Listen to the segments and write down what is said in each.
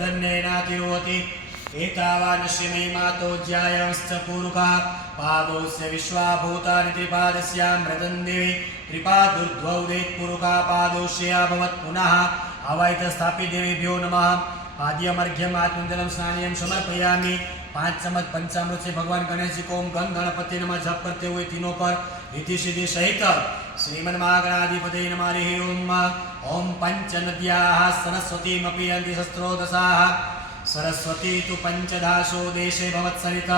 तदन्नेनातिरोति एतावानस्य महिमातोज्यायांश्च पूरुकः पादोस्य विश्वाभूतानि त्रिपादस्यां मृदन्देवी त्रिपादुर्ध्वौदेत्पुरुका पादोष्या भवत् पुनः अवैत स्थापि देवीभ्यो नमः। पाद्यमर्घ्यम आत्मजलम स्नानियम समर्पयामि। 5 चम्मच पंचामृत से भगवान गणेश जी को ओम गण गणपति नमः जप करते हुए तीनों पर रिद्धि सिद्धि सहित श्रीमन महागणाधिपते नमः। हरिः ओम। ओम पंचनद्याः सरस्वतीमपि यन्ति शस्त्रोदशाः सरस्वती तु पंचदाशो देशे भवत्सरित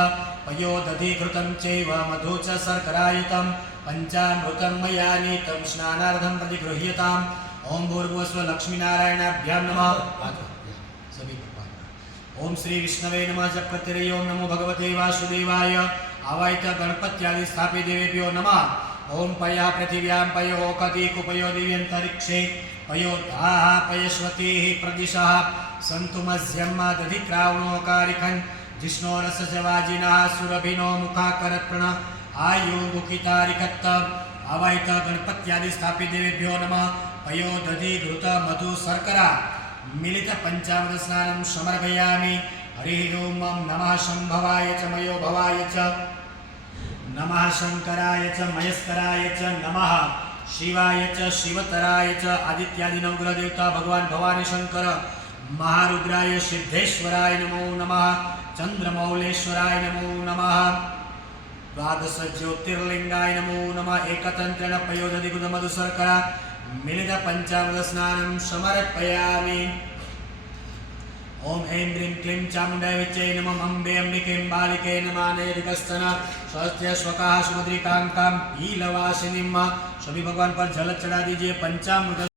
पयोदधिकृतं चैव मधु च शर्करायुतं पंचामृतं मया नीतं स्नानार्थं प्रतिगृह्यताम्। ओम भूर्भुवस्व लक्ष्मीनारायणाभ्यां नमः। ओम श्री विष्णवे नमः। जप करते रहिए। ओम नमो भगवते वासुदेवाय। आवाहित गणपत्यादि स्थापित देवेभ्यो नमः। ओम पया पृथिव्यां पयोकति कुपयो दिव्यन्तरिक्षे पयोधाः पयस्वतीः प्रदिशः सन्तु मह्यं दधिक्रावणोकारिखं जिष्णोरसजवाजिनः सुरभिनो मुखाकरत्प्रण आयुमुखितारिकत्त। आवाहित गणपत्यादि स्थापित देवेभ्यो नमः। पयो दधि घृत मधु शर्करा मिलित पंचामृत स्नानं समर्पयामि। हरिः ओम। नमः शंभवाय च मयो भवाय च नमः शंकराय च मयस्कराय च नमः शिवाय च शिवतराय च आदित्यादि नवग्रह देवता भगवान भवानी शंकर महारुद्राय सिद्धेश्वराय नमो नमः। चंद्रमौलेश्वराय नमो नमः। द्वादश ज्योतिर्लिंगाय नमो नमः। एकतंत्रेण पयोदधिकृत मधु शर्करा मिलित पंचामृत स्नानं समर्पयामि। ओम ऐं ह्रीं क्लीं चामुण्डाय विच्चे नमः। अम्बे अम्बिके बालिके नमः। नैरिकस्तन स्वस्थ्य स्वकाः सुमद्रिकां कां पीलवासिनीं। सभी भगवान पर जल चढ़ा दीजिए। पंचामृत